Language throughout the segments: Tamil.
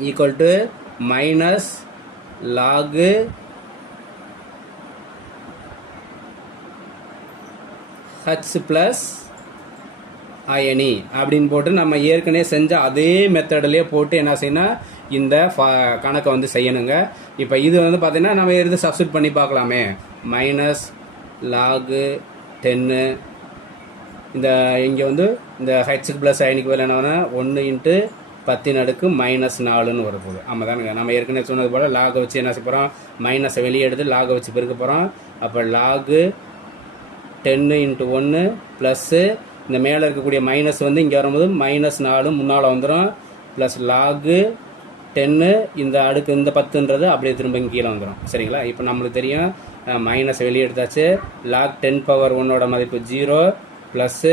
Equal to minus log H plus அயனி அப்படின்னு போட்டு நம்ம ஏற்கனவே செஞ்ச அதே மெத்தட்லேயே போட்டு என்ன செய்யணும் இந்த ஃப- கணக்கை வந்து செய்யணுங்க. இப்போ இது வந்து பார்த்திங்கன்னா நம்ம எடுத்து சப்ஸ்டிட் பண்ணி பார்க்கலாமே. மைனஸ் லாகு டென்னு இந்த இங்கே வந்து இந்த ஹெச்சுக்கு ப்ளஸ் அயனிக்கு வேலை என்ன ஒன்று இன்ட்டு பத்தின் அடுக்கு மைனஸ் நாலுன்னு வரப்போகுது ஆமாம் தானுங்க நம்ம ஏற்கனவே சொன்னது போல் லாகை வச்சு என்ன செய்ய போகிறோம் மைனஸை வெளியே எடுத்து லாகை வச்சு பெருக்க போகிறோம் அப்போ லாகு டென்னு இன்ட்டு ஒன்று ப்ளஸ்ஸு இந்த மேலே இருக்கக்கூடிய மைனஸ் வந்து இங்கே வரும்போது மைனஸ் நாலு முன்னால் வந்துடும் ப்ளஸ் லாகு டென்னு இந்த அடுக்கு இந்த பத்துன்றது அப்படியே திரும்ப இங்கே கீழே வந்துடும் சரிங்களா? இப்போ நம்மளுக்கு தெரியும் மைனஸ் வெளியே எடுத்தாச்சு. லாக் டென் பவர் ஒன்னோட மதிப்பு ஜீரோ ப்ளஸ்ஸு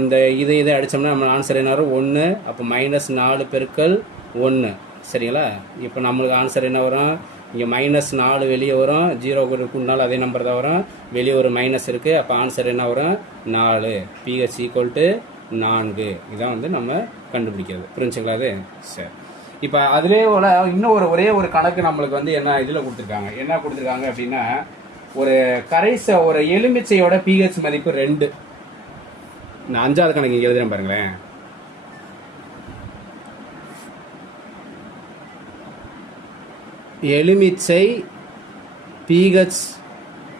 இந்த இது இதை அடித்தோம்னா நம்ம ஆன்சர் என்ன வரும்? ஒன்று அப்போ மைனஸ் நாலு பெருக்கள் ஒன்று சரிங்களா? இப்போ நம்மளுக்கு ஆன்சர் என்ன வரும்? இங்கே மைனஸ் நாலு வெளியே வரும். ஜீரோ கொடுக்குனாலும் அதே நம்பர் தான் வரும். வெளியே ஒரு மைனஸ் இருக்குது அப்போ ஆன்சர் என்ன வரும்? நாலு. பிஹெச் ஈக்குவல் டு நான்கு. இதான் வந்து நம்ம கண்டுபிடிக்கிறது. புரிஞ்சுங்களா அது சரி. இப்போ அதிலே போல இன்னும் ஒரு ஒரே ஒரு கணக்கு நம்மளுக்கு வந்து என்ன இதில் கொடுத்துருக்காங்க. என்ன கொடுத்துருக்காங்க அப்படின்னா ஒரு கரைச ஒரு எலுமிச்சையோட பிஹெச் மதிப்பு ரெண்டு. நான் அஞ்சாவது கணக்கு இங்கே எழுதுறேன் பாருங்களேன். எலுமிச்சை பிஹெச்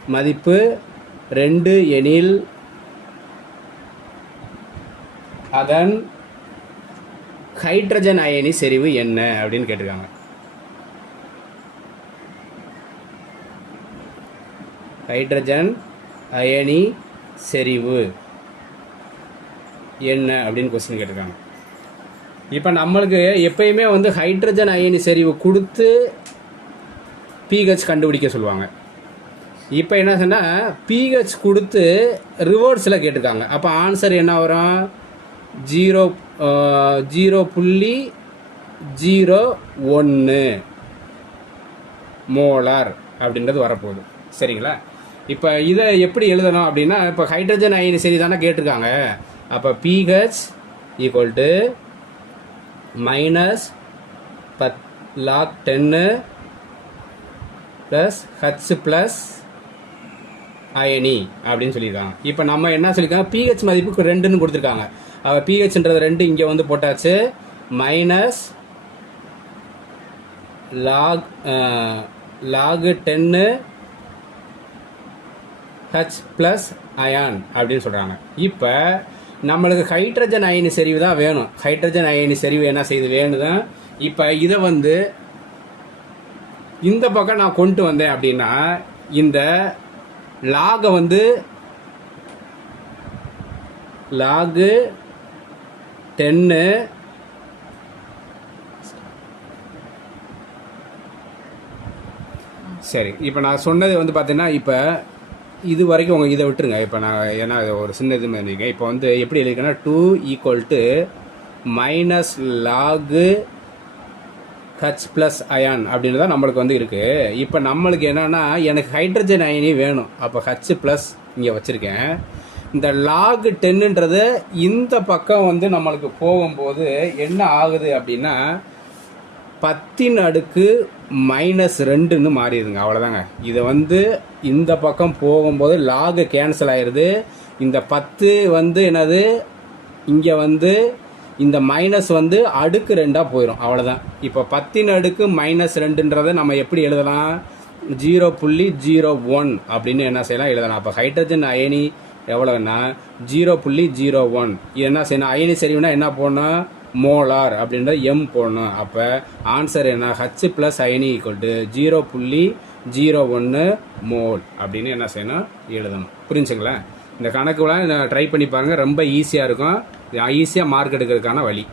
மதிப்பு ரெண்டு எனில் அதன் ஹைட்ரஜன் அயனி செறிவு என்ன அப்படின்னு கேட்டிருக்காங்க. ஹைட்ரஜன் அயனி செறிவு. என்ன அப்படின்னு கொஸ்டின் கேட்டிருக்காங்க. இப்போ நம்மளுக்கு எப்பயுமே வந்து ஹைட்ரஜன் அயனி செறிவு கொடுத்து பிஹெச் கண்டுபிடிக்க சொல்லுவாங்க. இப்போ என்ன சொன்னால் பிஹெச் கொடுத்து ரிவர்ஸில் கேட்டிருக்காங்க. அப்போ ஆன்சர் என்ன வரும்? ஜீரோ ஜீரோ புள்ளி ஜீரோ ஒன்று மோலார் அப்படின்றது வரப்போகுது. சரிங்களா? இப்போ இதை எப்படி எழுதணும் அப்படின்னா இப்போ ஹைட்ரஜன் அயனி சரி தானே கேட்டிருக்காங்க. அப்போ பிஹெச் ஈக்குவல் டு மைனஸ் பத் log ten plus H plus அயனி அப்படின்னு சொல்லியிருக்காங்க. இப்போ நம்ம என்ன சொல்லியிருக்காங்க? பிஹெச் மதிப்புக்கு ரெண்டுன்னு கொடுத்துருக்காங்க. அவ பிஹெச்ன்றது ரெண்டு இங்கே வந்து போட்டாச்சு. Minus log log ten H plus ion அப்படின்னு சொல்கிறாங்க இப்போ நம்மளுக்கு ஹைட்ரஜன் அயனி செறிவு தான் வேணும். ஹைட்ரஜன் அயனி செறிவு என்ன செய்யுது வேணுதான் இப்போ இதை வந்து இந்த பக்கம் நான் கொண்டு வந்தேன் அப்படின்னா இந்த லாகை வந்து லாகு டென்னு சரி இப்போ நான் சொன்னது வந்து பார்த்தீங்கன்னா இப்போ இது வரைக்கும் உங்கள் இதை விட்டுருங்க. இப்போ நான் ஏன்னா ஒரு சின்ன இது பண்ணிருக்கேன் இப்போ வந்து எப்படி எழுதிக்கன்னா two equal to minus log H plus ion அப்படின்னு தான் நம்மளுக்கு வந்து இருக்குது இப்போ நம்மளுக்கு என்னென்னா எனக்கு ஹைட்ரஜன் அயனி வேணும். அப்போ ஹச் ப்ளஸ் இங்கே வச்சுருக்கேன். இந்த லாக் டென்னுன்றது இந்த பக்கம் வந்து நம்மளுக்கு போகும்போது என்ன ஆகுது அப்படின்னா பத்தின் அடுக்கு மைனஸ் ரெண்டுன்னு மாறிடுதுங்க. அவ்வளோதாங்க இதை வந்து இந்த பக்கம் போகும்போது லாகு கேன்சல் ஆயிடுது இந்த பத்து வந்து என்னது? இங்கே வந்து இந்த மைனஸ் வந்து அடுக்கு ரெண்டாக போயிடும் அவ்வளோதான் இப்போ பத்தின் அடுக்கு மைனஸ் ரெண்டுன்றதை நம்ம எப்படி எழுதலாம்? ஜீரோ புள்ளி ஜீரோ ஒன் அப்படின்னு என்ன செய்யலாம்? எழுதலாம். அப்போ ஹைட்ரஜன் அயனி எவ்வளோன்னா ஜீரோ புள்ளி ஜீரோ ஒன் இது என்ன செய்யணும்? அயனி சரிவுனா என்ன போடணும்? மோலார் அப்படின்ற எம் போடணும். அப்போ ஆன்சர் என்ன? ஹச் ப்ளஸ் அயனி ஈக்குவல் டு ஜீரோ புள்ளி ஜீரோ ஒன்று மோல் அப்படின்னு என்ன செய்யணும்? எழுதணும். புரிஞ்சுங்களேன் இந்த கணக்குலாம் ட்ரை பண்ணி பாருங்கள் ரொம்ப ஈஸியாக இருக்கும். ஈஸியாக மார்க் எடுக்கிறதுக்கான வழி.